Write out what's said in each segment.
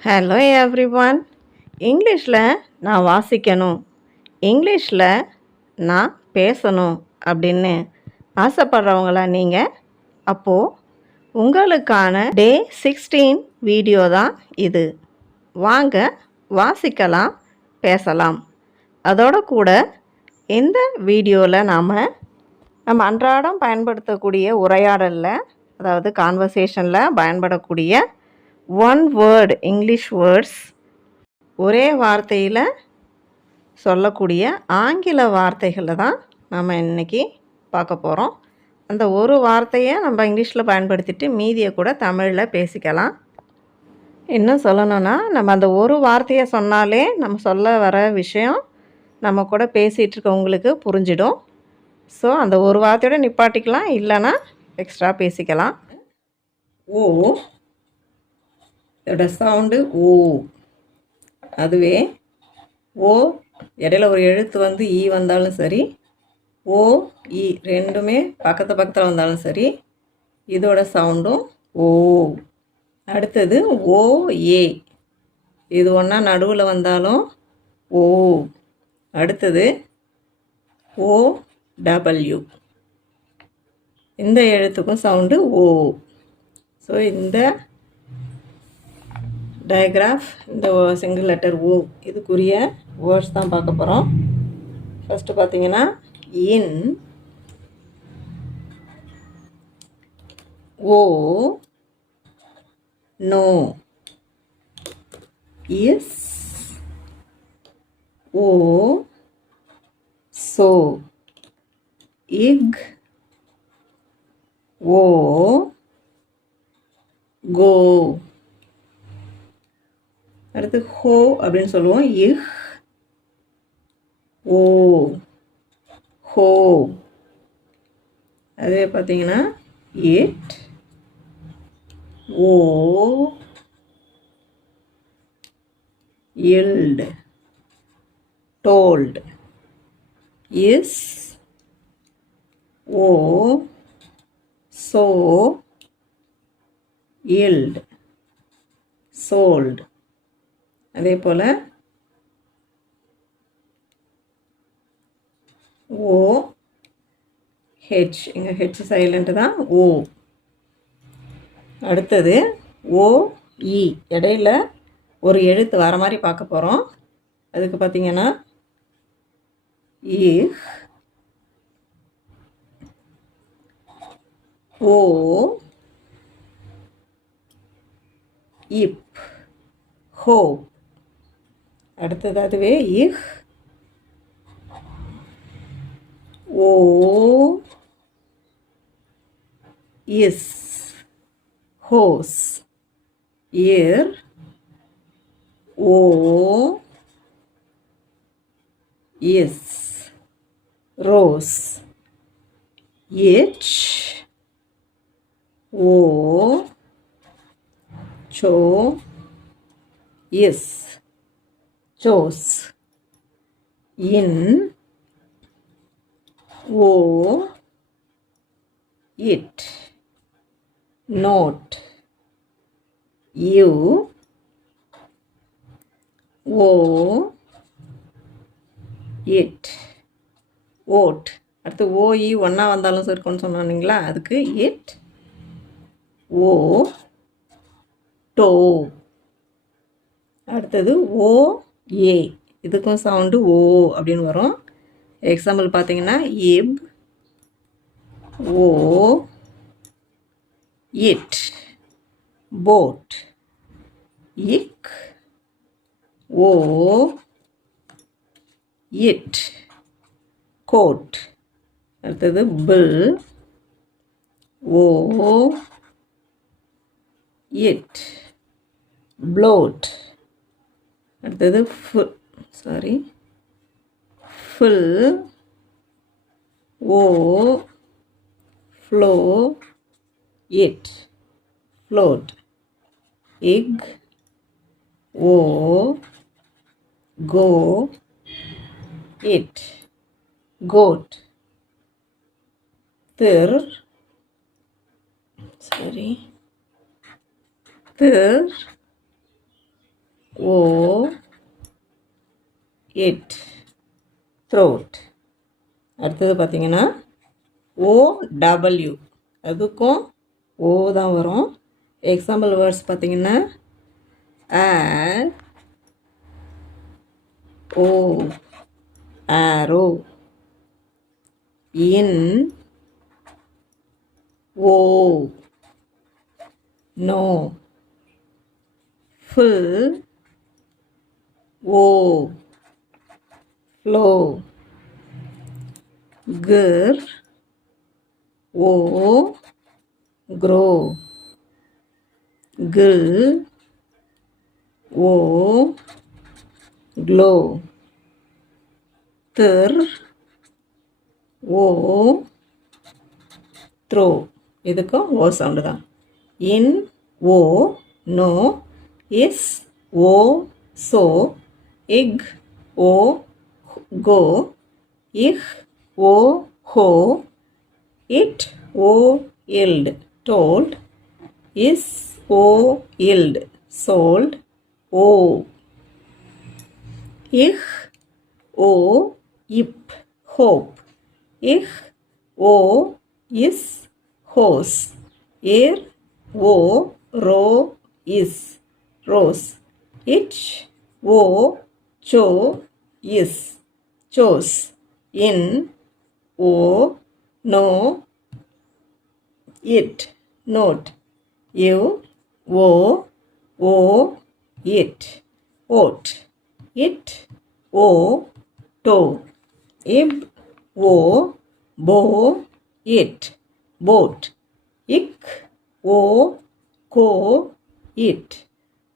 Hello everyone. இங்கிலீஷில் நான் வாசிக்கணும், இங்கிலீஷில் நான் பேசணும் அப்படின்னு ஆசைப்படுறவங்களா நீங்கள்? அப்போது உங்களுக்கான டே 16 வீடியோ தான் இது. வாங்க வாசிக்கலாம், பேசலாம். அதோட கூட இந்த வீடியோவில் நம்ம அன்றாடம் பயன்படுத்தக்கூடிய உரையாடலில், அதாவது கான்வர்சேஷனில் பயன்படக்கூடிய ஒன் வேர்டு இங்கிலீஷ் வேர்ட்ஸ், ஒரே வார்த்தையில் சொல்லக்கூடிய ஆங்கில வார்த்தைகளை தான் நம்ம இன்றைக்கி பார்க்க போகிறோம். அந்த ஒரு வார்த்தையை நம்ம இங்கிலீஷில் பயன்படுத்திட்டு மீதியை கூட தமிழில் பேசிக்கலாம். இன்னும் சொல்லணும்னா, நம்ம அந்த ஒரு வார்த்தையை சொன்னாலே நம்ம சொல்ல வர விஷயம் நம்ம கூட பேசிகிட்டு இருக்கவங்களுக்கு புரிஞ்சிடும். ஸோ அந்த ஒரு வார்த்தையோட நிப்பாட்டிக்கலாம், இல்லைன்னா எக்ஸ்ட்ரா பேசிக்கலாம். ஓ, இதோட சவுண்டு ஓ. அதுவே ஓ இடையில ஒரு எழுத்து வந்து ஈ வந்தாலும் சரி, ஓ ஈ ரெண்டுமே பக்கத்தில் வந்தாலும் சரி, இதோட சவுண்டும் ஓ. அடுத்தது ஓ ஏ, இது ஒன்றா நடுவில் வந்தாலும் ஓ. அடுத்தது ஓ டபிள்யூ, இந்த எழுத்துக்கும் சவுண்டு ஓ. ஸோ இந்த டயக்ராஃப், இந்த சிங்கிள் லெட்டர் ஓ இதுக்குரிய வேர்ட்ஸ் தான் பார்க்க போகிறோம். ஃபஸ்ட்டு பார்த்தீங்கன்னா இன், ஓ, நோ, இஸ், ஓ, சோ, இக், ஓ, கோ. அடுத்து ஹோ அப்படின்னு சொல்லுவோம். இஹ், ஓ, ஹோ. அதே பார்த்தீங்கன்னா இட், ஓ, இல்ட், டோல்ட், இஸ், ஓ, சோ, இல்ட், சோல்ட். அதே போல் ஓ ஹெச், இங்கே ஹெச் சைலண்ட்டு தான், ஓ. அடுத்தது ஓ இ, இடையில ஒரு எழுத்து வர மாதிரி பார்க்க போகிறோம். அதுக்கு பார்த்தீங்கன்னா இஹ், ஓ, இப், ஹோ. அடுத்தது அதுவே இஹ், ஓ, இஸ், ஹோஸ், இர், ஓ, இஸ், ரோஸ், இச், ஓ, சோ, இஸ், chose, in, O, it, note, you, O, it, ஓட். அடுத்து ஓஇ ஒன்றா வந்தாலும் இருக்குன்னு சொன்னீங்களா, அதுக்கு இட், ஓ, டோ. அடுத்தது ஓ ஏ, இதுக்கும் சவுண்டு ஓ அப்படின்னு வரும். எக்ஸாம்பிள் பார்த்தீங்கன்னா இப், ஓ, இட், போட், இக், ஓ, இட், கோட். அடுத்தது பில், ஓ, இட், ப்ளோட். அடுத்தது ஃபுல், ஓ, ஃப்ளோ, இட், ஃப்ளோட், இக், ஓ, கோ, இட், கோட், திர், திர், ஓ இட் த்ரோட். அடுத்தது பார்த்திங்கன்னா OW, அதுக்கும் ஓ தான் வரும். எக்ஸாம்பிள் வேர்ட்ஸ் பார்த்திங்கன்னா ஏர், ஓ ஆரோ, இன், ஓ நோ, ஃபுல், ஓ ஃப்ளோ, கிர், ஓ க்ரோ, கில், ஓ க்ளோ, திர், ஓ த்ரோ. இதுக்கும் ஓ சவுண்டு தான். இன், ஓ, நோ, இஸ், ஓ, சோ, இக், ஓ, கோ, இஹ், ஓ, ஹோ, இட், ஓ, இல்ட், டோல்ட், இஸ், ஓ, இல்ட், சோல்ட், ஓ, இஹ், ஓ, இப், ஹோப், இஹ், ஓ, இஸ், ஹோஸ், ஏர், ஓ, ரோ, இஸ், ரோஸ், இச், ஓ, சோ, இஸ், chose, in, o, no, it, note, you, o, it, oat, it, o, toe, ib, o, bow, it, boat, ick, o, co, it,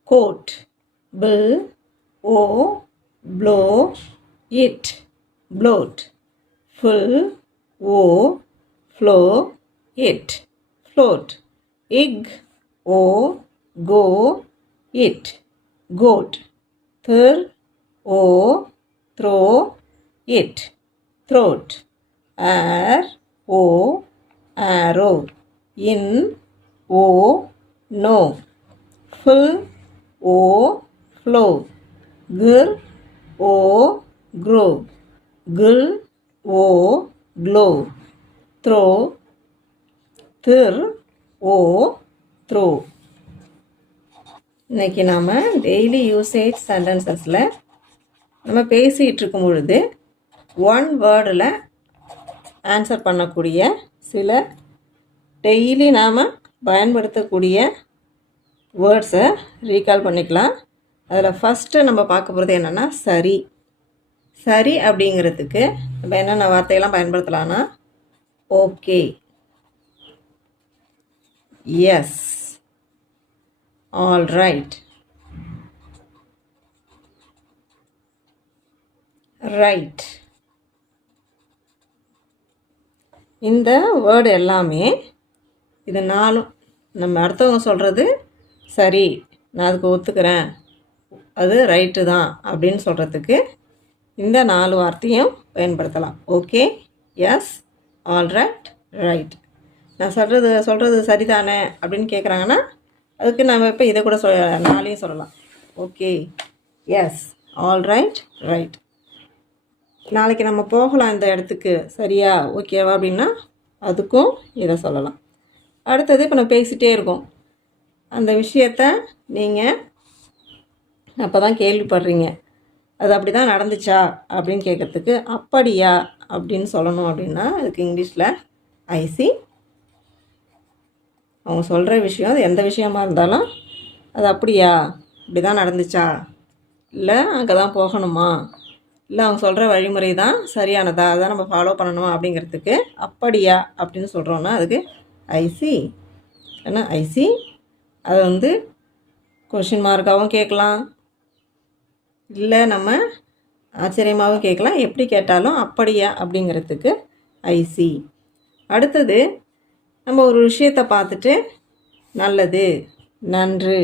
coat, bill, o, blow, it, bloat, full, o, flow, it, float, ig, o, go, it, goat, thir, o, throw, it, throat, air, o, arrow, in, o, no, full, o, flow, gir, o, grow, gill, o, glow, throw, thir, o, throw. இன்றைக்கி நாம் daily usage சென்டென்சஸில் நம்ம பேசிகிட்டு இருக்கும் பொழுது one வேர்டில் answer பண்ணக்கூடிய சில daily நாம் பயன்படுத்தக்கூடிய வேர்ட்ஸை ரீகால் பண்ணிக்கலாம். அதில் ஃபஸ்ட்டு நம்ம பார்க்க போகிறது என்னென்னா சரி. சரி அப்படிங்கிறதுக்கு நம்ம என்னென்ன வார்த்தையெல்லாம் பயன்படுத்தலாம்னா okay, yes, all right, right. இந்த வேர்டு எல்லாமே இது நாலும் நம்ம அடுத்தவங்க சொல்கிறது சரி, நான் அதுக்கு ஒத்துக்கிறேன், அது ரைட்டு தான் அப்படின்னு சொல்கிறதுக்கு இந்த 4 வார்த்தையும் பயன்படுத்தலாம். Okay, yes, all right, right. நான் சொல்கிறது சரிதானே அப்படின்னு கேட்குறாங்கன்னா அதுக்கு நம்ம இப்போ இதை கூட 4ஐயும் சொல்லலாம். Okay, yes, all right, right. நாளைக்கு நம்ம போகலாம் இந்த இடத்துக்கு, சரியா, ஓகேவா அப்படின்னா அதுக்கும் இதை சொல்லலாம். அடுத்தது இப்போ நம்ம பேசிகிட்டே இருக்கோம், அந்த விஷயத்தை நீங்கள் அப்போ தான் கேள்விப்படுறீங்க, அது அப்படி தான் நடந்துச்சா அப்படின்னு கேட்குறதுக்கு அப்படியா அப்படின்னு சொல்லணும். அப்படின்னா அதுக்கு இங்கிலீஷில் ஐசி. அவங்க சொல்கிற விஷயம் அது எந்த விஷயமா இருந்தாலும் அது அப்படியா, இப்படி தான் நடந்துச்சா, இல்லை அங்கே தான் போகணுமா, இல்லை அவங்க சொல்கிற வழிமுறை தான் சரியானதா, அதான் நம்ம ஃபாலோ பண்ணணுமா அப்படிங்கிறதுக்கு அப்படியா அப்படின்னு சொல்கிறோன்னா அதுக்கு ஐசி. ஏன்னா ஐசி அதை வந்து கொஷின் மார்க்காகவும் கேட்கலாம், இல்லை நம்ம ஆச்சரியமாகவும் கேட்கலாம். எப்படி கேட்டாலும் அப்படியா அப்படிங்கிறதுக்கு ஐசி. அடுத்தது நம்ம ஒரு விஷயத்தை பார்த்துட்டு நல்லது, நன்று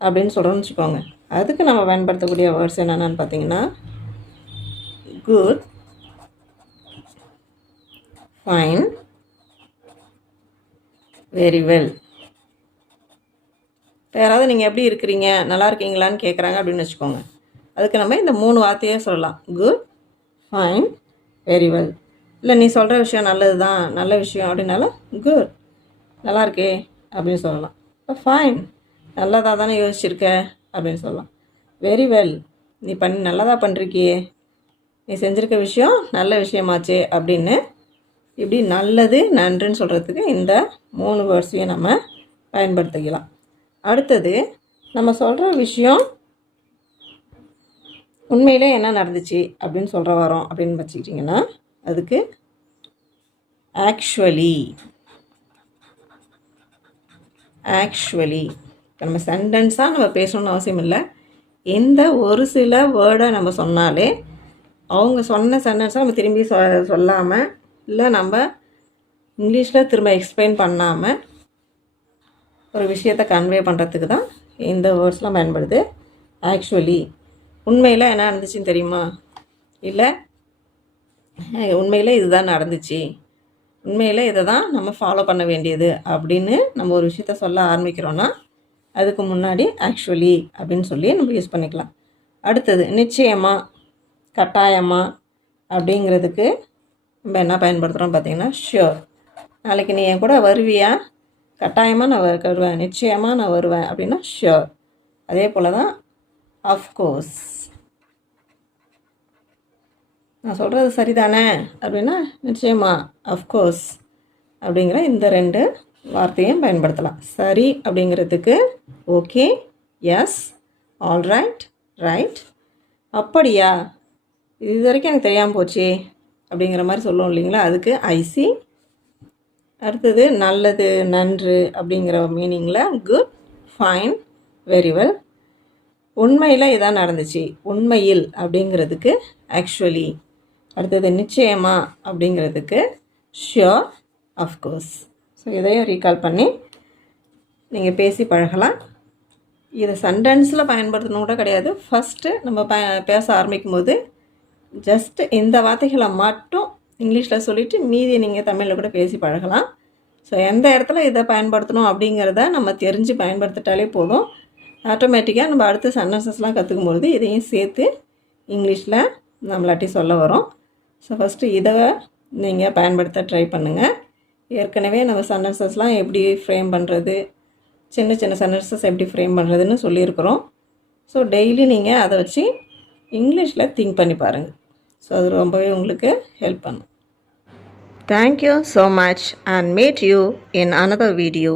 அப்படின்னு சொல்கிறோன்னு வச்சுக்கோங்க. அதுக்கு நம்ம பயன்படுத்தக்கூடிய வேர்ட்ஸ் என்னென்னு பார்த்தீங்கன்னா குட், ஃபைன், வெரி வெல், இப்போ யாராவது நீங்கள் எப்படி இருக்கிறீங்க, நல்லா இருக்கீங்களான்னு கேட்குறாங்க அப்படின்னு வச்சுக்கோங்க. அதுக்கு நம்ம இந்த 3 வார்த்தையே சொல்லலாம். Good, fine, very well. இல்லை நீ சொல்கிற விஷயம் நல்லது தான், நல்ல விஷயம் அப்படின்னாலும் குட், நல்லா இருக்கே அப்படின்னு சொல்லலாம். இப்போ ஃபைன், நல்லதாக தானே யோசிச்சிருக்க அப்படின்னு சொல்லலாம். வெரி வெல், நீ நல்லதாக பண்ணிருக்கியே, நீ செஞ்சுருக்க விஷயம் நல்ல விஷயமாச்சே அப்படின்னு இப்படி நல்லது நன்றுன்னு சொல்கிறதுக்கு இந்த 3 வேர்ட்ஸையும் நம்ம பயன்படுத்திக்கலாம். அடுத்தது நம்ம சொல்கிற விஷயம் உண்மையிலே என்ன நடந்துச்சு அப்படின்னு சொல்கிற வரோம் அப்படின்னு வச்சுக்கிட்டிங்கன்னா அதுக்கு ஆக்சுவலி. இப்போ நம்ம சென்டென்ஸாக நம்ம பேசணும்னு அவசியம் இல்லை. எந்த ஒரு சில வேர்டை நம்ம சொன்னாலே அவங்க சொன்ன சென்டென்ஸாக நம்ம திரும்பி சொல்லாமல், இல்லை நம்ம இங்கிலீஷில் திரும்ப எக்ஸ்பிளைன் பண்ணாமல் ஒரு விஷயத்தை கன்வே பண்ணுறதுக்கு தான் இந்த வேர்ட்ஸ்லாம் பயன்படுது. ஆக்சுவலி, உண்மையில் என்ன நடந்துச்சுன்னு தெரியுமா, இல்லை உண்மையில் இதுதான் நடந்துச்சு, உண்மையில் இதை தான் நம்ம ஃபாலோ பண்ண வேண்டியது அப்படின்னு நம்ம ஒரு விஷயத்த சொல்ல ஆரம்பிக்கிறோன்னா அதுக்கு முன்னாடி ஆக்சுவலி அப்படின்னு சொல்லி நம்ம யூஸ் பண்ணிக்கலாம். அடுத்தது நிச்சயமாக, கட்டாயமாக அப்படிங்கிறதுக்கு நம்ம என்ன பயன்படுத்துகிறோம் பார்த்திங்கன்னா ஷியோர். நாளைக்கு நீ என் கூட வருவியா, கட்டாயமாக நான் வருவேன், நிச்சயமாக நான் வருவேன் அப்படின்னா ஷியோர். அதே போல் தான் அஃப்கோர்ஸ், நான் சொல்கிறது சரிதானே அப்படின்னா நிச்சயமாக, அஃப்கோர்ஸ் அப்படிங்கிற இந்த 2 வார்த்தையும் பயன்படுத்தலாம். சரி அப்படிங்கிறதுக்கு ஓகே, எஸ், ஆல்ரைட், ரைட். அப்படியா, இது வரைக்கும் எனக்கு தெரியாமல் போச்சு அப்படிங்கிற மாதிரி சொல்லுவோம் இல்லைங்களா, அதுக்கு ஐசி. அடுத்தது நல்லது, நன்று அப்படிங்கிற மீனிங்கில் குட், ஃபைன், வெரி வெல். உண்மையில் இதான் நடந்துச்சு, உண்மையில் அப்படிங்கிறதுக்கு ஆக்சுவலி. அடுத்தது நிச்சயமா அப்படிங்கிறதுக்கு ஷியோர், அஃப்கோர்ஸ். ஸோ இதையும் ரீகால் பண்ணி நீங்கள் பேசி பழகலாம். இதை சென்டென்ஸில் பயன்படுத்தணும் கூட கிடையாது. ஃபஸ்ட்டு நம்ம பேச ஆரம்பிக்கும் போது ஜஸ்ட்டு இந்த வார்த்தைகளை மட்டும் இங்கிலீஷில் சொல்லிவிட்டு மீதி நீங்கள் தமிழில் கூட பேசி பழகலாம். ஸோ எந்த இடத்துல இதை பயன்படுத்தணும் அப்படிங்கிறத நம்ம தெரிஞ்சு பயன்படுத்திட்டாலே போதும். ஆட்டோமேட்டிக்காக நம்ம அடுத்த சென்டென்சஸ்லாம் கற்றுக்கும்பொழுது இதையும் சேர்த்து இங்கிலீஷில் நம்மளாட்டி சொல்ல வரும். ஸோ ஃபஸ்ட்டு இதை நீங்கள் பயன்படுத்த ட்ரை பண்ணுங்கள். ஏற்கனவே நம்ம சென்டென்சஸ்லாம் எப்படி ஃப்ரேம் பண்ணுறது, சின்ன சின்ன சென்டென்சஸ் எப்படி ஃப்ரேம் பண்ணுறதுன்னு சொல்லியிருக்கிறோம். ஸோ டெய்லி நீங்கள் அதை வச்சு இங்கிலீஷில் திங்க் பண்ணி பாருங்கள். ஸோ அது ரொம்பவே உங்களுக்கு ஹெல்ப் பண்ணும். Thank you so much and meet you in another video.